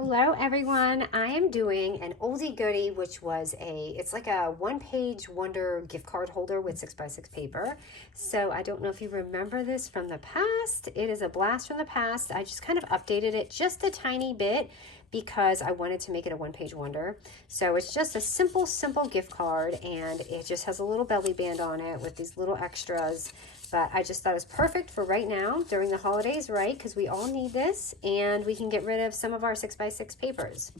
Hello everyone, I am doing an oldie goodie, which was it's like a one-page wonder gift card holder with 6x6 paper. So I don't know if you remember this from the past. It is a blast from the past. I just kind of updated it just a tiny bit because I wanted to make it a one-page wonder. So it's just a simple gift card, and it just has a little belly band on it with these little extras. But I just thought it was perfect for right now during the holidays, right? Because we all need this, and we can get rid of some of our 6x6 papers.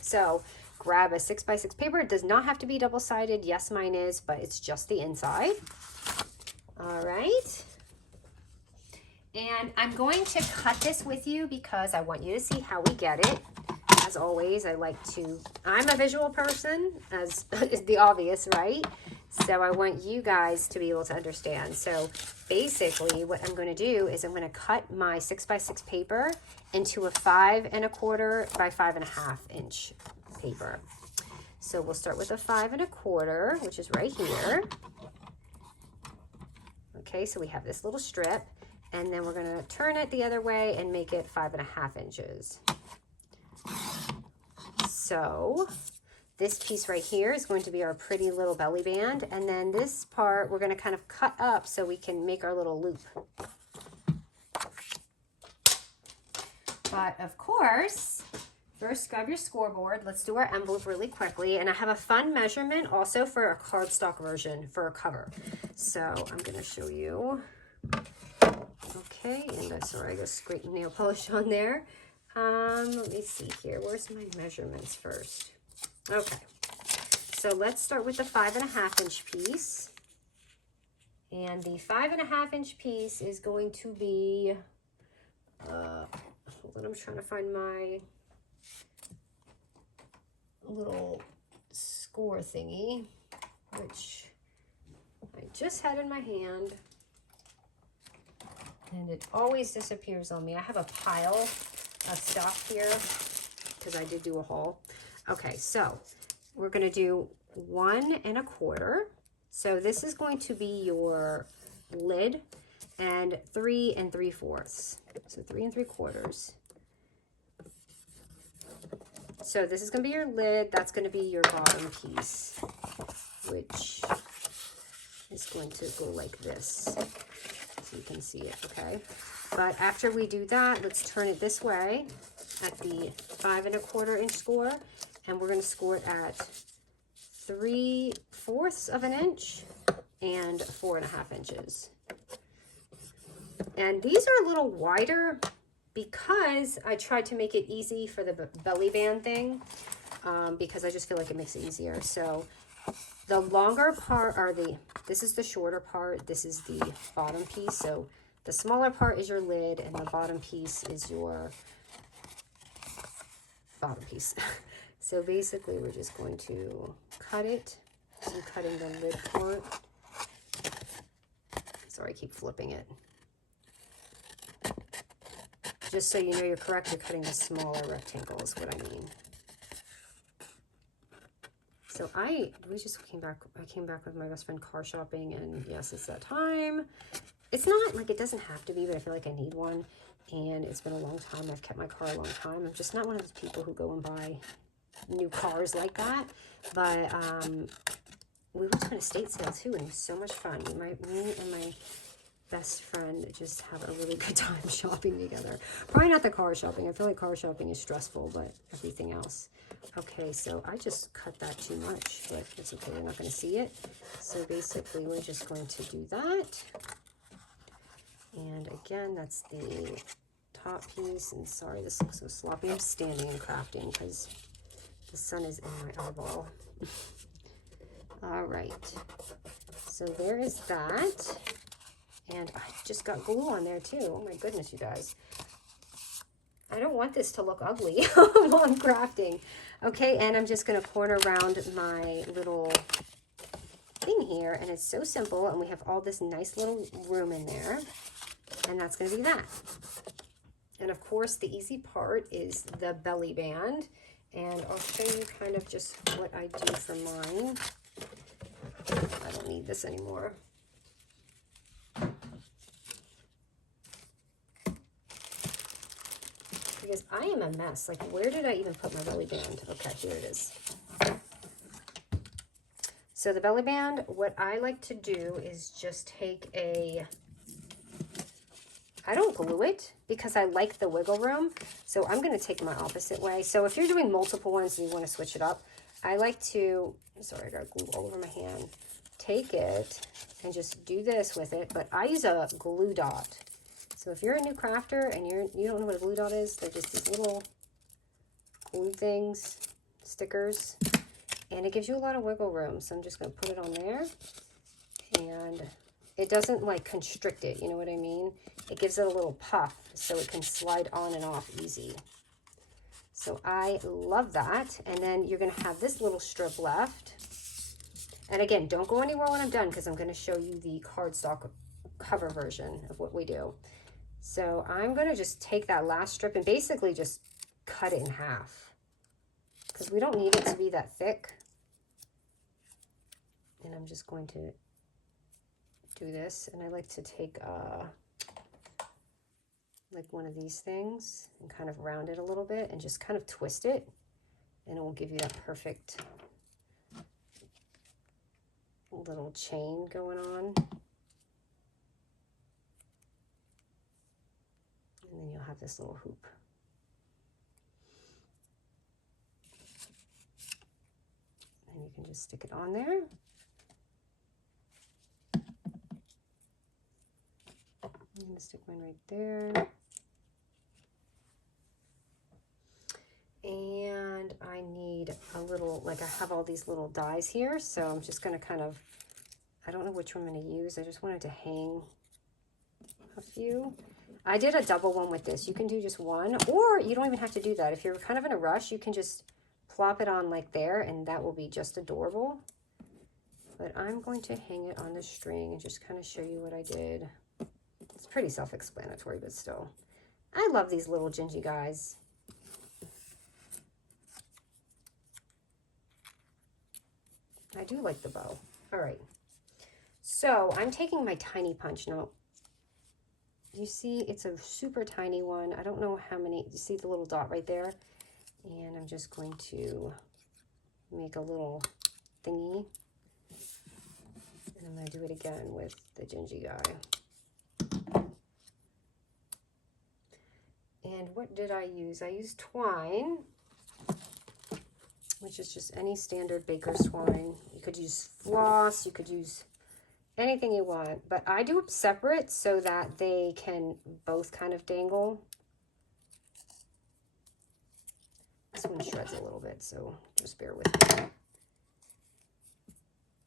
So grab a 6x6 paper. It does not have to be double-sided. Yes, mine is, but it's just the inside. All right. And I'm going to cut this with you because I want you to see how we get it. As always, I'm a visual person, as is the obvious, right? So I want you guys to be able to understand. So basically what I'm going to do is I'm going to cut my 6x6 paper into a 5 1/4 by 5 1/2 inch paper. So we'll start with a 5 1/4, which is right here. Okay, so we have this little strip, and then we're going to turn it the other way and make it 5 1/2 inches. So this piece right here is going to be our pretty little belly band, and then this part we're going to kind of cut up so we can make our little loop. But of course, first grab your scoreboard. Let's do our envelope really quickly, and I have a fun measurement also for a cardstock version for a cover. So I'm going to show you. Okay, and sorry, I got scrape nail polish on there. Let me see here. Where's my measurements first? Okay, so let's start with the 5 1/2 inch piece. And the 5 1/2 inch piece is going to be, hold on, I'm trying to find my little score thingy, which I just had in my hand. And it always disappears on me. I have a pile of stuff here because I did do a haul. Okay, so we're going to do 1 1/4. So this is going to be your lid, and 3 3/4. So 3 3/4. So this is going to be your lid. That's going to be your bottom piece, which is going to go like this. So you can see it, okay? But after we do that, let's turn it this way at the 5 1/4 inch score, and we're going to score it at 3/4 of an inch and 4 1/2 inches. And these are a little wider because I tried to make it easy for the belly band thing, because I just feel like it makes it easier. So the longer part this is the shorter part, this is the bottom piece. So the smaller part is your lid, and the bottom piece is your bottom piece. So basically we're just going to cut it. I'm cutting the lid part. Sorry, I keep flipping it. Just so you know you're correct, you're cutting the smaller rectangle is what I mean. So I came back with my best friend car shopping, and yes, it's that time. It's not like it doesn't have to be, but I feel like I need one. And it's been a long time. I've kept my car a long time. I'm just not one of those people who go and buy new cars like that. But we went to an estate sale too, and it was so much fun. Me and my best friend just have a really good time shopping together. Probably not the car shopping. I feel like car shopping is stressful, but everything else. Okay, so I just cut that too much, but it's okay. You're not going to see it. So basically, we're just going to do that. And again, that's the top piece. And sorry, this looks so sloppy. I'm standing and crafting because the sun is in my eyeball. All right. So there is that. And I just got glue on there too. Oh my goodness, you guys. I don't want this to look ugly while I'm crafting. Okay, and I'm just going to corner around my little thing here. And it's so simple. And we have all this nice little room in there. And that's going to be that. And of course, the easy part is the belly band. And I'll show you kind of just what I do for mine. I don't need this anymore. because I am a mess. Like, where did I even put my belly band? Okay, here it is. So the belly band, what I like to do is just take I don't glue it because I like the wiggle room. So I'm going to take my opposite way. So if you're doing multiple ones and you want to switch it up, I like to, sorry, I got glue all over my hand. Take it and just do this with it. But I use a glue dot. So if you're a new crafter and you don't know what a glue dot is, they're just these little glue things, stickers. And it gives you a lot of wiggle room. So I'm just going to put it on there. And it doesn't like constrict it, you know what I mean? It gives it a little puff so it can slide on and off easy. So I love that. And then you're going to have this little strip left. And again, don't go anywhere when I'm done because I'm going to show you the cardstock cover version of what we do. So I'm going to just take that last strip and basically just cut it in half because we don't need it to be that thick. And I'm just going to do this, and I like to take like one of these things and kind of round it a little bit and just kind of twist it, and it will give you that perfect little chain going on. And then you'll have this little hoop. And you can just stick it on there. I'm going to stick mine right there. And I need a little, like I have all these little dies here, so I'm just going to kind of, I don't know which one I'm going to use. I just wanted to hang a few. I did a double one with this. You can do just one, or you don't even have to do that. If you're kind of in a rush, you can just plop it on like there, and that will be just adorable. But I'm going to hang it on the string and just kind of show you what I did. It's pretty self-explanatory, but still. I love these little gingy guys. I do like the bow. All right. So I'm taking my tiny punch now. You see, it's a super tiny one. I don't know how many. You see the little dot right there? And I'm just going to make a little thingy. And I'm going to do it again with the gingy guy. And what did I use? I used twine, which is just any standard baker's twine. You could use floss, you could use anything you want, but I do it separate so that they can both kind of dangle. This one shreds a little bit, so just bear with me.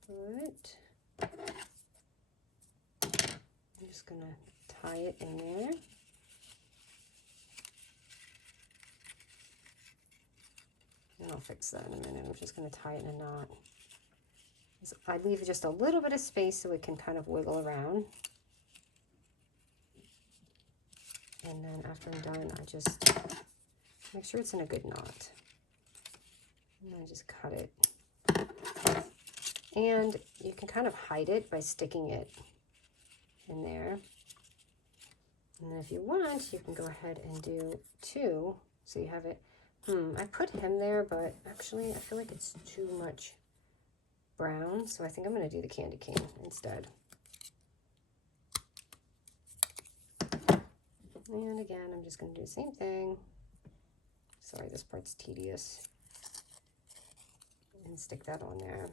Good. I'm just gonna tie it in there. And I'll fix that in a minute. I'm just going to tie it in a knot. I leave just a little bit of space so it can kind of wiggle around. And then after I'm done, I just make sure it's in a good knot. And I just cut it. And you can kind of hide it by sticking it in there. And then if you want, you can go ahead and do two. So you have it. I put him there, but actually I feel like it's too much brown, so I think I'm going to do the candy cane instead. And again, I'm just going to do the same thing. Sorry, this part's tedious. And stick that on there.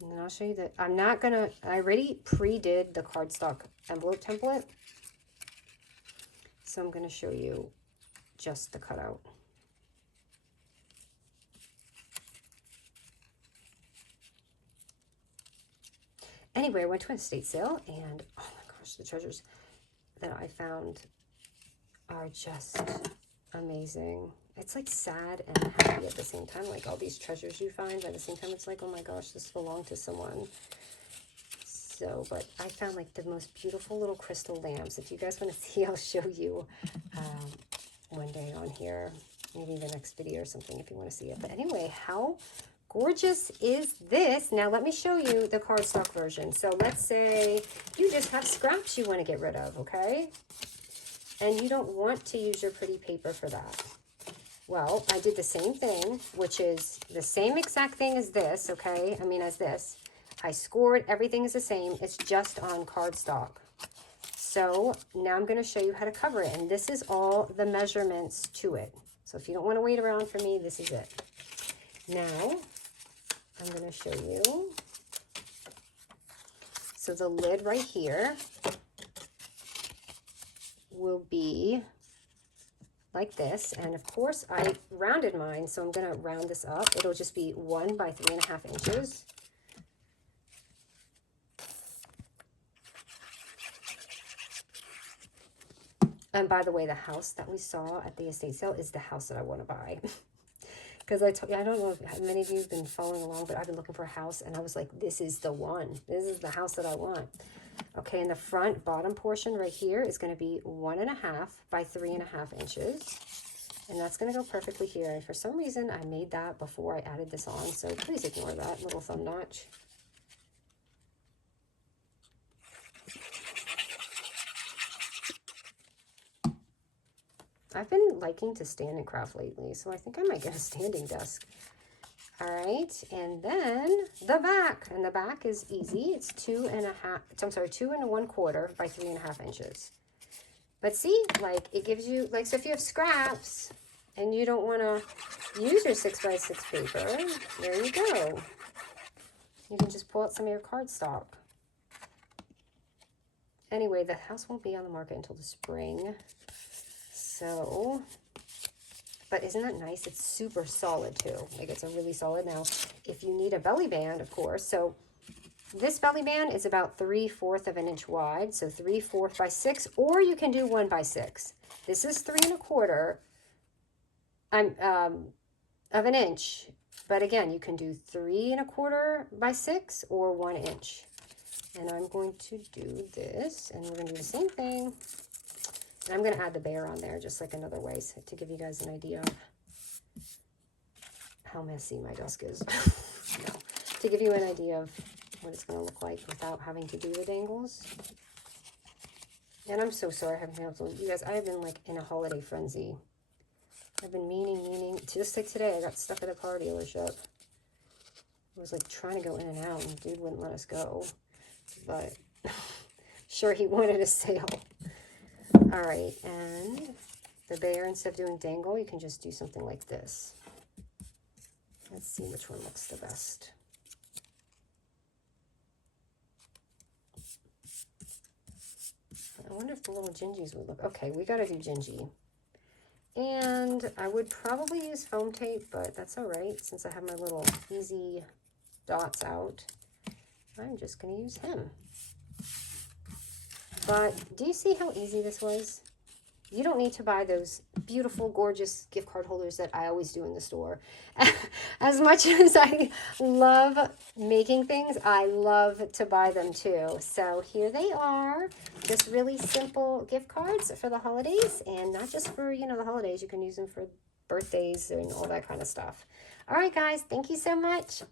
And then I'll show you that I'm not going to, I already pre-did the cardstock envelope template. So I'm going to show you just the cutout. Anyway, I went to an estate sale, and oh my gosh, the treasures that I found are just amazing. It's like sad and happy at the same time, like all these treasures you find, but at the same time it's like, oh my gosh, this belonged to someone. So, but I found like the most beautiful little crystal lamps. If you guys want to see, I'll show you one day on here, maybe the next video or something if you want to see it. But anyway, how gorgeous is this? Now let me show you the cardstock version. So let's say you just have scraps you want to get rid of, okay? and you don't want to use your pretty paper for that. Well, I did the same thing, which is the same exact thing as this, okay? I mean, as this. I scored, everything is the same. It's just on cardstock. So now I'm going to show you how to cover it. And this is all the measurements to it. So if you don't want to wait around for me, this is it. Now, I'm going to show you. So the lid right here will be like this. And of course, I rounded mine, so I'm going to round this up. It'll just be 1 by 3.5 inches. And by the way, the house that we saw at the estate sale is the house that I want to buy. Because I told you, I don't know if many of you have been following along, but I've been looking for a house, and I was like, this is the one. This is the house that I want. Okay, and the front bottom portion right here is going to be 1.5 by 3.5 inches. And that's going to go perfectly here. And for some reason, I made that before I added this on, so please ignore that little thumb notch. I've been liking to stand and craft lately, so I think I might get a standing desk. All right, and then the back. And the back is easy. It's 2.1 by 3.5 inches. But see, like, it gives you, like, so if you have scraps and you don't want to use your 6 by 6 paper, there you go. You can just pull out some of your cardstock. Anyway, the house won't be on the market until the spring. So, but isn't that nice? It's super solid too. Like, it's a really solid. Now, if you need a belly band, of course. So this belly band is about 3/4 of an inch wide. So 3/4 by 6, or you can do 1 by 6. This is 3.25 of an inch. But again, you can do 3.25 by 6 or 1 inch. And I'm going to do this, and we're going to do the same thing. And I'm going to add the bear on there, just like another way, so to give you guys an idea of how messy my desk is. No, to give you an idea of what it's going to look like without having to do the dangles. And I'm so sorry I haven't been able to, you guys, I have been like in a holiday frenzy. I've been meaning, just like today, I got stuck at a car dealership. I was like trying to go in and out, and the dude wouldn't let us go. But sure, he wanted a sale. All right, and the bear, instead of doing dangle, you can just do something like this. Let's see which one looks the best. I wonder if the little gingies would look. Okay, we got to do gingy. And I would probably use foam tape, but that's all right. Since I have my little easy dots out, I'm just going to use him. But do you see how easy this was? You don't need to buy those beautiful, gorgeous gift card holders that I always do in the store. As much as I love making things, I love to buy them too. So here they are, just really simple gift cards for the holidays, and not just for, you know, the holidays. You can use them for birthdays and all that kind of stuff. All right, guys, thank you so much.